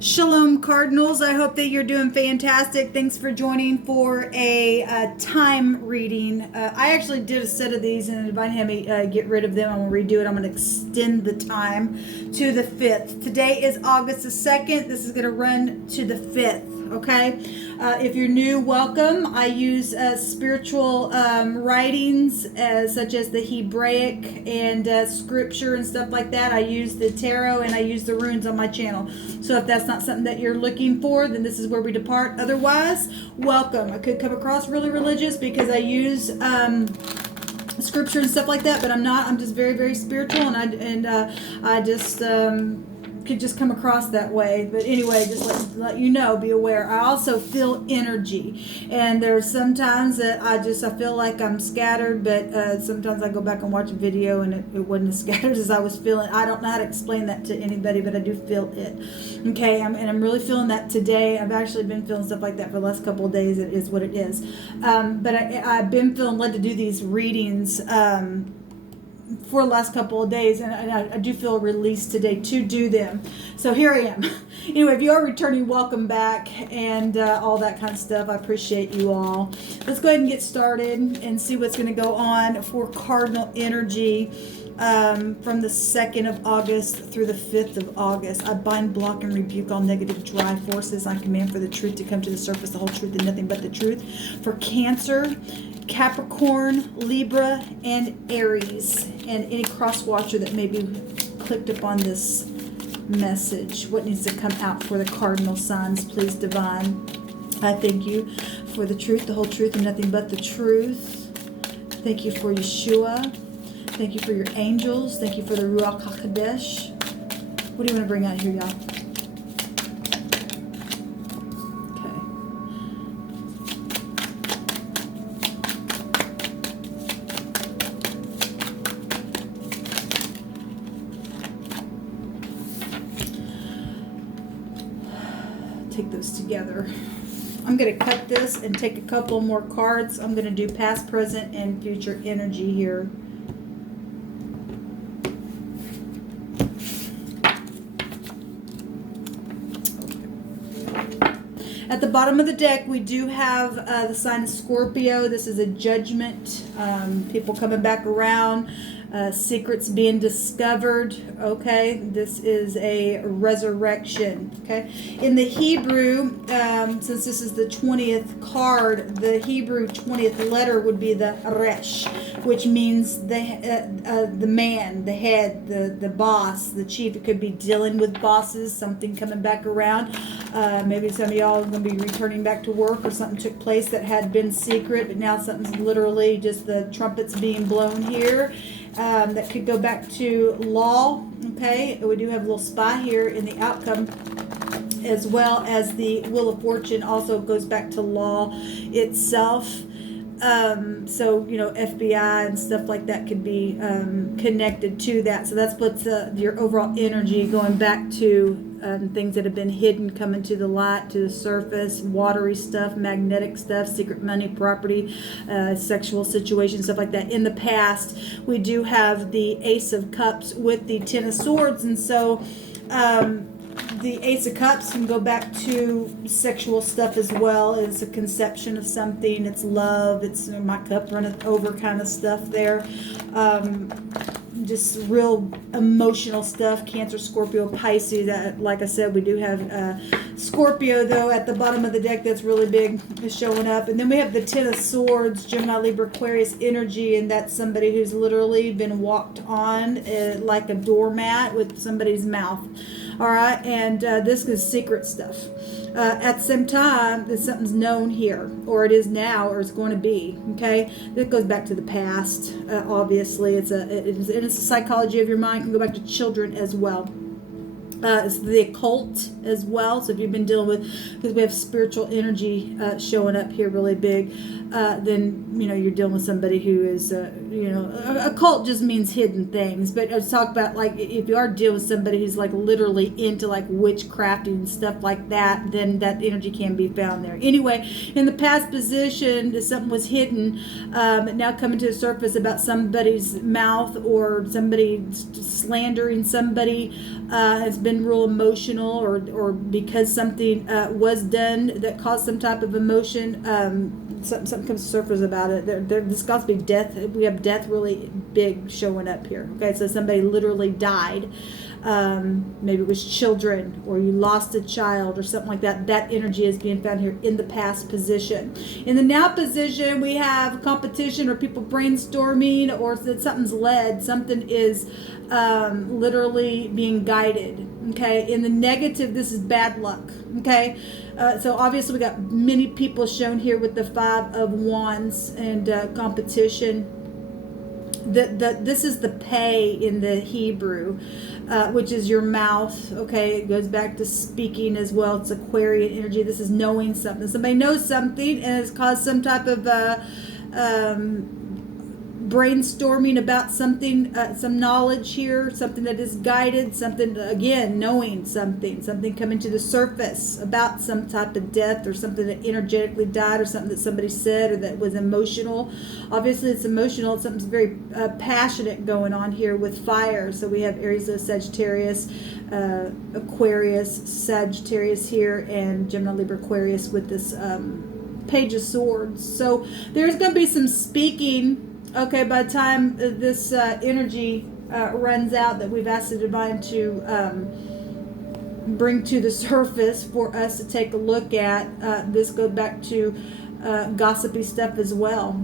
Shalom, Cardinals. I hope that you're doing fantastic. Thanks for joining for a time reading. I actually did a set of these, and if I have me get rid of them, I'm going to redo it. I'm going to extend the time to the 5th. Today is August the 2nd. This is going to run to the 5th, okay? If you're new, welcome. I use spiritual writings such as the Hebraic and scripture and stuff like that. I use the tarot and I use the runes on my channel. So if that's not something that you're looking for, then this is where we depart. Otherwise, welcome. I could come across really religious because I use scripture and stuff like that, but I'm not. I'm just very, very spiritual, and I just could just come across that way. But anyway, just let you know, be aware. I also feel energy, and there's sometimes that I feel like I'm scattered, but sometimes I go back and watch a video and it wasn't as scattered as I was feeling. I don't know how to explain that to anybody, but I do feel it. Okay, I'm really feeling that today. I've actually been feeling stuff like that for the last couple of days. It is what it is. But I've been feeling led to do these readings for the last couple of days, and I do feel released today to do them. So here I am. Anyway, if you are returning, welcome back, and all that kind of stuff. I appreciate you all. Let's go ahead and get started and see what's going to go on for Cardinal energy from the 2nd of August through the 5th of August. I bind, block, and rebuke all negative dry forces. I command for the truth to come to the surface, the whole truth and nothing but the truth. For Cancer, Capricorn, Libra, and Aries, and any cross-watcher that may be clicked upon this message. What needs to come out for the cardinal signs, please, divine? I thank you for the truth, the whole truth, and nothing but the truth. Thank you for Yeshua. Thank you for your angels. Thank you for the Ruach HaKodesh. What do you want to bring out here, y'all? Take those together. I'm going to cut this and take a couple more cards. I'm going to do past, present, and future energy here. At the bottom of the deck, we do have the sign of Scorpio. This is a judgment. People coming back around. Secrets being discovered. Okay, this is a resurrection. Okay, in the Hebrew, since this is the 20th card, the Hebrew 20th letter would be the Resh, which means the man, the head, the boss, the chief. It could be dealing with bosses, something coming back around. Maybe some of y'all are going to be returning back to work, or something took place that had been secret, but now something's literally just the trumpets being blown here. That could go back to law. Okay, we do have a little spy here in the outcome, as well as the Wheel of Fortune also goes back to law itself. So, you know, FBI and stuff like that could be connected to that. So that's what's your overall energy going back to things that have been hidden coming to the light, to the surface, watery stuff, magnetic stuff, secret money, property, sexual situations, stuff like that. In the past, we do have the Ace of Cups with the Ten of Swords, and so the Ace of Cups can go back to sexual stuff as well. It's a conception of something. It's love. It's my cup runneth over kind of stuff there. Just real emotional stuff. Cancer, Scorpio, Pisces. Like I said, we do have Scorpio, though, at the bottom of the deck. That's really big, is showing up. And then we have the Ten of Swords, Gemini, Libra, Aquarius energy, and that's somebody who's literally been walked on like a doormat with somebody's mouth. All right, and this is secret stuff. At the same time, that something's known here, or it is now, or it's going to be. Okay, that goes back to the past. Obviously, it's a psychology of your mind. It can go back to children as well. It's the occult as well. So if you've been dealing with, because we have spiritual energy showing up here really big, then you know you're dealing with somebody who is occult just means hidden things, but let's talk about, like, if you are dealing with somebody who's like literally into like witchcrafting and stuff like that, then that energy can be found there. Anyway, in the past position, something was hidden, now coming to the surface about somebody's mouth, or somebody slandering somebody, has been real emotional, or because something was done that caused some type of emotion. Something comes to surface about it. There's got to be death. We have death really big showing up here. Okay, so somebody literally died. Maybe it was children, or you lost a child, or something like that. That energy is being found here in the past position. In the now position, we have competition, or people brainstorming, or that something's led. Something is literally being guided. Okay, in the negative, this is bad luck. Okay, so obviously we got many people shown here with the 5 of Wands and competition. This is the pay in the Hebrew, which is your mouth. Okay, it goes back to speaking as well. It's Aquarian energy. This is knowing something. Somebody knows something and has caused some type of brainstorming about something, some knowledge here, something that is guided, something, again, knowing something coming to the surface about some type of death, or something that energetically died, or something that somebody said, or that was emotional. Obviously it's emotional. Something's very passionate going on here with fire. So we have Aries, Sagittarius, Aquarius, Sagittarius here, and Gemini, Libra, Aquarius with this Page of Swords. So there's going to be some speaking. Okay, by the time this energy runs out that we've asked the divine to bring to the surface for us to take a look at, this goes back to gossipy stuff as well.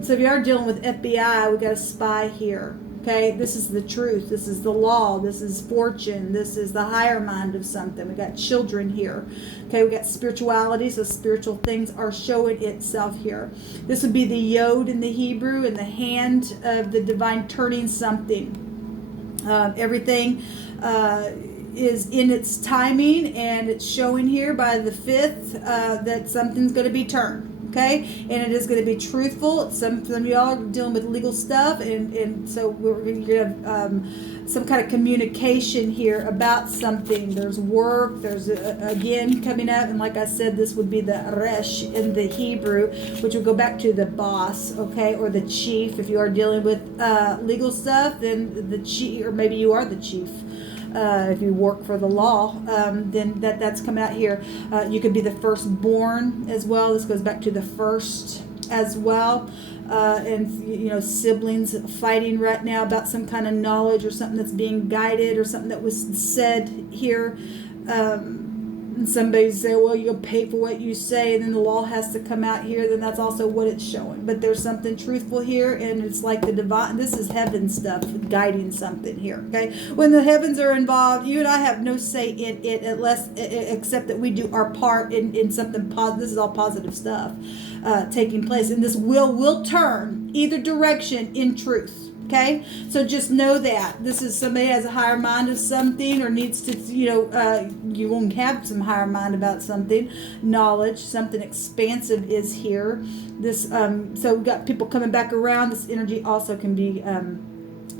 So if you are dealing with FBI, we got a spy here. Okay, this is the truth. This is the law. This is fortune. This is the higher mind of something. We got children here. Okay, we got spirituality. So spiritual things are showing itself here. This would be the yod in the Hebrew, and the hand of the divine turning something. Everything is in its timing, and it's showing here by the 5th that something's going to be turned. Okay, and it is going to be truthful. Some of y'all are dealing with legal stuff, and so we're going to have some kind of communication here about something. There's work. There's again coming up, and like I said, this would be the resh in the Hebrew, which would go back to the boss, okay, or the chief. If you are dealing with legal stuff, then the chief, or maybe you are the chief. If you work for the law, then that's coming out here. You could be the firstborn as well. This goes back to the first as well. And siblings fighting right now about some kind of knowledge, or something that's being guided, or something that was said here. And somebody say, well, you'll pay for what you say, and then the law has to come out here. Then that's also what it's showing. But there's something truthful here, and it's like the divine. This is heaven stuff, guiding something here. Okay, when the heavens are involved, you and I have no say in it, except that we do our part in something positive. This is all positive stuff taking place, and this will turn either direction in truth. Okay, so just know that this is somebody has a higher mind of something, or needs to, you won't have some higher mind about something, knowledge, something expansive is here. This, so we've got people coming back around. This energy also can be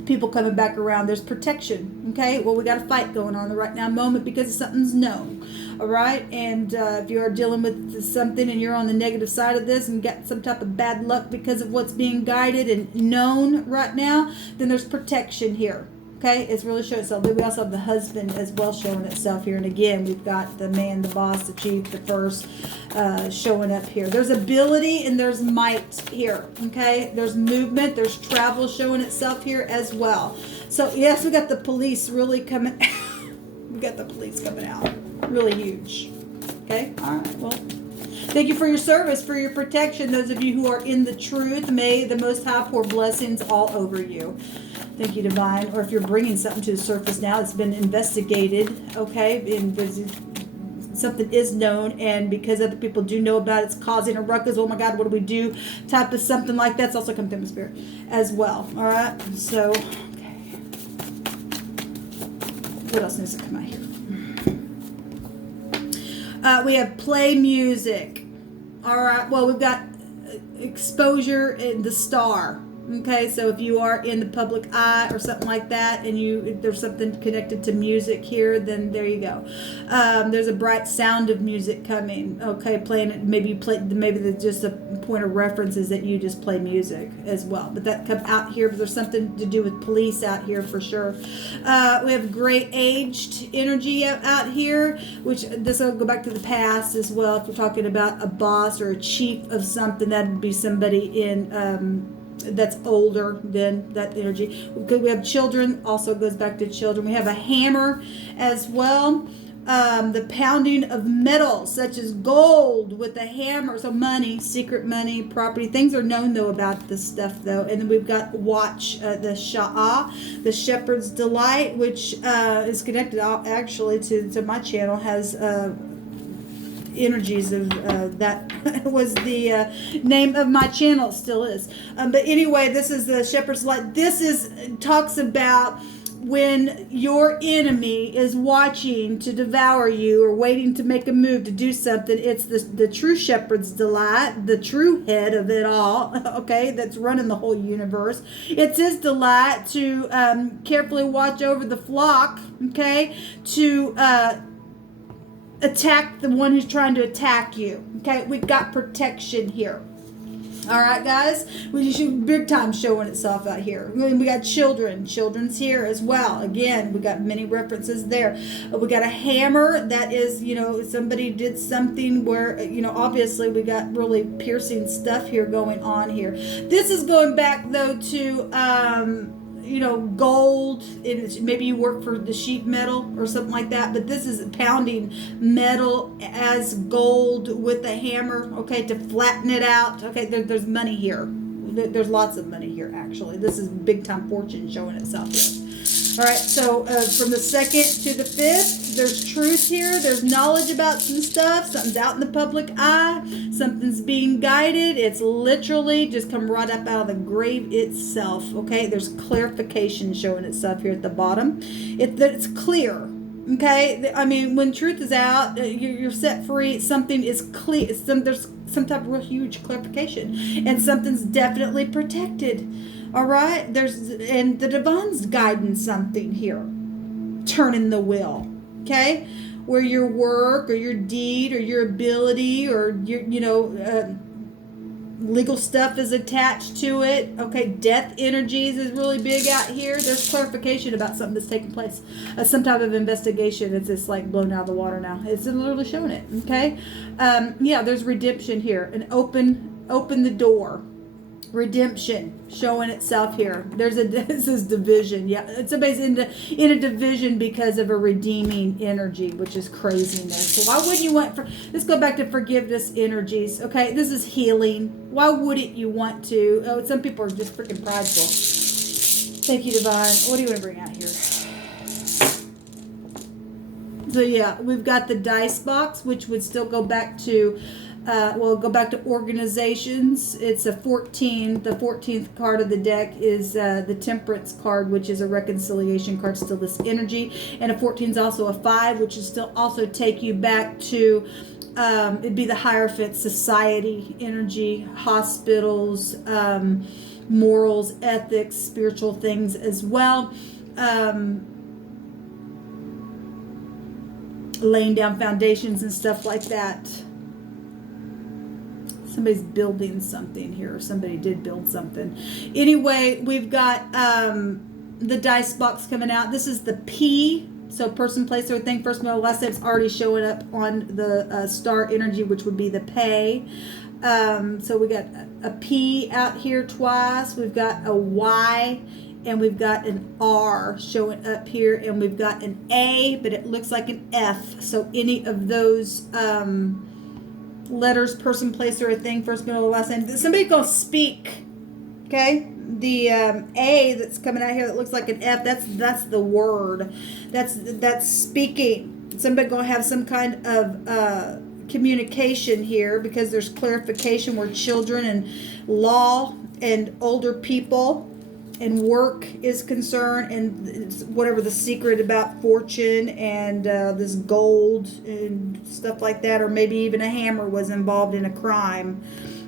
people coming back around. There's protection. Okay, well, we got a fight going on right now moment because something's known. All right, and if you are dealing with something and you're on the negative side of this and got some type of bad luck because of what's being guided and known right now, then there's protection here. Okay, it's really showing itself. But we also have the husband as well showing itself here. And again, we've got the man, the boss, the chief, the first showing up here. There's ability and there's might here. Okay, there's movement, there's travel showing itself here as well. So yes, we got the police really coming. We got the police coming out. Really huge. Okay, all right, well, thank you for your service, for your protection. Those of you who are in the truth, may the Most High pour blessings all over you. Thank you, divine. Or if you're bringing something to the surface now, it's been investigated, okay, and something is known, and because other people do know about it, it's causing a ruckus. Oh my God, what do we do? Type of something like that's also come through my spirit as well. All right, so okay, what else needs to come out here? We have play music. All right. Well, we've got exposure in the star. Okay, so if you are in the public eye or something like that, and if there's something connected to music here, then there you go. There's a bright sound of music coming. Okay, playing it. Maybe there's just a point of reference is that you just play music as well. But that comes out here. But there's something to do with police out here for sure. We have great aged energy out here, which this will go back to the past as well. If we're talking about a boss or a chief of something, that would be somebody in. That's older than that energy. We have children, also goes back to children. We have a hammer as well. The pounding of metals such as gold with a hammer. So money, secret money, property. Things are known though about this stuff though. And then we've got watch, the ShAhH, the shepherd's delight, which is connected actually to my channel, has energies of that was the name of my channel, still is, but anyway, this is the shepherd's light. This talks about when your enemy is watching to devour you or waiting to make a move to do something. It's the true shepherd's delight, the true head of it all, okay, that's running the whole universe. It's his delight to carefully watch over the flock, okay, to attack the one who's trying to attack you. Okay, we've got protection here. All right, guys, we should big time showing itself out here. We got children's here as well. Again, we got many references there. We got a hammer. That is, somebody did something where, obviously we got really piercing stuff here going on here. This is going back though to gold. Maybe you work for the sheet metal or something like that, but this is pounding metal as gold with a hammer, okay, to flatten it out. Okay, there's money here. There's lots of money here, actually. This is big time fortune showing itself here. All right, so from the 2nd to the 5th, there's truth here. There's knowledge about some stuff. Something's out in the public eye. Something's being guided. It's literally just come right up out of the grave itself. Okay, there's clarification showing itself here at the bottom. It's clear. Okay, I mean, when truth is out, you're set free. Something is clear. There's some type of real huge clarification, and something's definitely protected. All right, and the divine's guiding something here, turning the wheel. Okay, where your work or your deed or your ability or your legal stuff is attached to it. Okay, death energies is really big out here. There's clarification about something that's taking place, some type of investigation. It's just like blown out of the water now. It's literally showing it. Okay, there's redemption here, and open the door. Redemption showing itself here. This is division. Yeah, somebody's in a division because of a redeeming energy, which is craziness. So why wouldn't you want let's go back to forgiveness energies. Okay, this is healing. Why wouldn't you want to? Oh, some people are just freaking prideful. Thank you, divine. What do you want to bring out here? So yeah, we've got the dice box, which would still go back to go back to organizations. It's a 14. The 14th card of the deck is the Temperance card, which is a reconciliation card, still this energy. And a 14 is also a 5, which is still also take you back to, it'd be the Hierophant society energy, hospitals, morals, ethics, spiritual things as well. Laying down foundations and stuff like that. Somebody's building something here, or somebody did build something. Anyway, we've got the dice box coming out. This is the P, so person, place, or thing. First, middle, last name is already showing up on the star energy, which would be the pay. So we got a P out here twice. We've got a Y, and we've got an R showing up here, and we've got an A, but it looks like an F. So any of those letters, person, place, or a thing, first, middle, last name. Somebody's gonna speak. Okay, the A that's coming out here that looks like an F. That's the word. That's speaking. Somebody gonna have some kind of communication here, because there's clarification where children and law and older people and work is concerned, and whatever the secret about fortune and this gold and stuff like that, or maybe even a hammer was involved in a crime.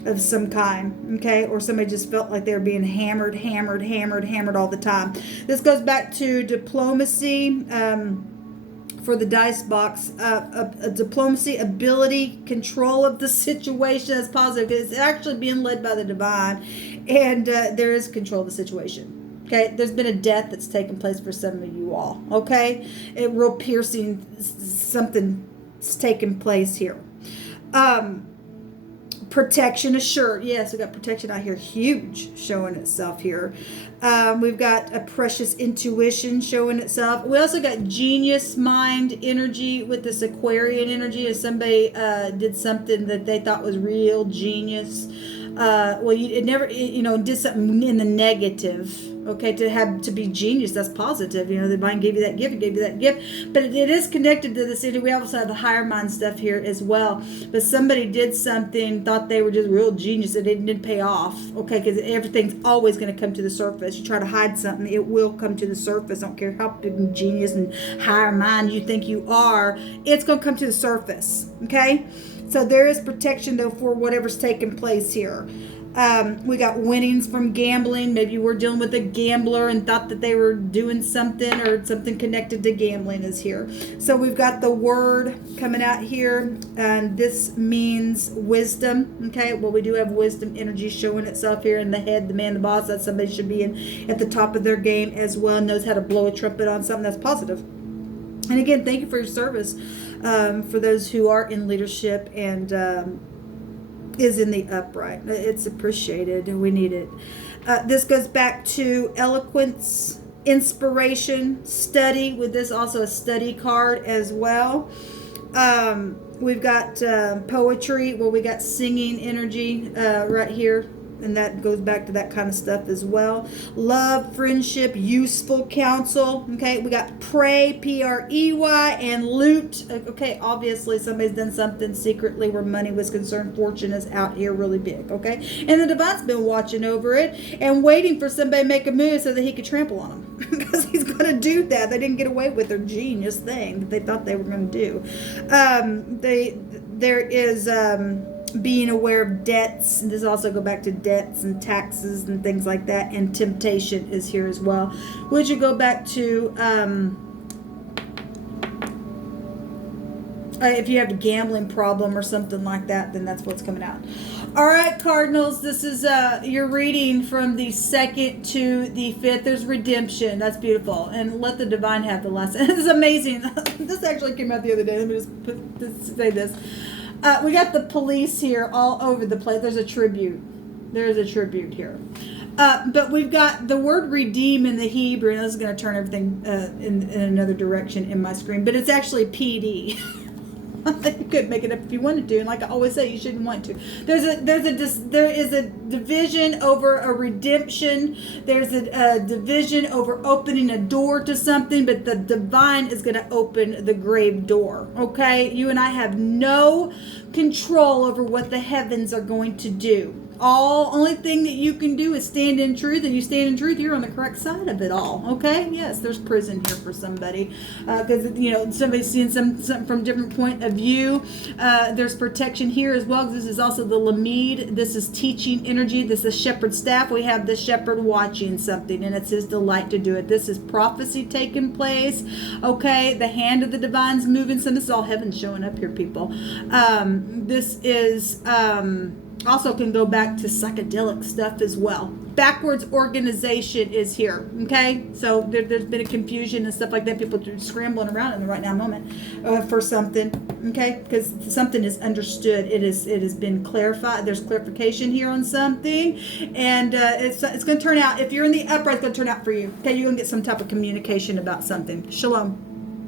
of some kind, okay? Or somebody just felt like they were being hammered all the time. This goes back to diplomacy. For the dice box, a diplomacy, ability, control of the situation. That's positive. It's actually being led by the divine, and there is control of the situation. Okay, there's been a death that's taken place for some of you all. Okay, it real piercing. Something's taken place here. Protection assured. Yes, we got protection out here. Huge showing itself here. We've got a precious intuition showing itself. We also got genius mind energy with this Aquarian energy. If somebody did something that they thought was real genius, did something in the negative. Okay, to be genius, that's positive. The divine gave you that gift, but it is connected to the city. We also have the higher mind stuff here as well. But somebody did something, thought they were just real genius, and it didn't pay off. Okay, because everything's always going to come to the surface. You try to hide something, it will come to the surface. I don't care how big genius and higher mind you think you are, it's going to come to the surface. Okay, so there is protection though for whatever's taking place here. We got winnings from gambling. Maybe you were dealing with a gambler and thought that they were doing something, or something connected to gambling is here. So we've got the word coming out here, and this means wisdom. Okay, well, we do have wisdom energy showing itself here in the head, the man, the boss. That somebody should be at the top of their game as well, knows how to blow a trumpet on something. That's positive. And again, thank you for your service for those who are in leadership and is in the upright. It's appreciated. We need it. This goes back to eloquence, inspiration, study. With this also a study card as well. We've got poetry. Well, we got singing energy right here. And that goes back to that kind of stuff as well. Love, friendship, useful counsel. Okay, we got pray, P-R-E-Y, and loot. Okay, obviously somebody's done something secretly where money was concerned. Fortune is out here really big. Okay, and the divine's been watching over it and waiting for somebody to make a move so that he could trample on them. Because he's going to do that. They didn't get away with their genius thing that they thought they were going to do. There is... being aware of debts. This also go back to debts and taxes and things like that. And temptation is here as well. Would you go back to if you have a gambling problem or something like that, then that's what's coming out. All right, Cardinals, this is your reading from the 2nd to the 5th. There's redemption. That's beautiful. And let the divine have the last. This is amazing. This actually came out the other day. Let me just say this. We got the police here all over the place. There's a tribute. There's a tribute here. But we've got the word redeem in the Hebrew. And this is going to turn everything in another direction in my screen. But it's actually PD. You could make it up if you wanted to. And like I always say, you shouldn't want to. There is a division over a redemption. There's a division over opening a door to something. But the divine is going to open the grave door. Okay? You and I have no control over what the heavens are going to do. Only thing that you can do is stand in truth, and you stand in truth, you're on the correct side of it all. Okay? Yes, there's prison here for somebody because somebody's seeing something from a different point of view. There's protection here as well. This is also the Lamed. This is teaching energy. This is shepherd staff. We have the shepherd watching something, and it's his delight to do it. This is prophecy taking place. Okay, the hand of the divine's moving. So this is all heaven showing up here, people. This is also can go back to psychedelic stuff as well. Backwards organization is here. Okay, so there's been a confusion and stuff like that. People are scrambling around in the right now moment for something. Okay, because something is understood. It has been clarified. There's clarification here on something, and it's going to turn out. If you're in the upright, it's going to turn out for you. Okay, you're going to get some type of communication about something. Shalom.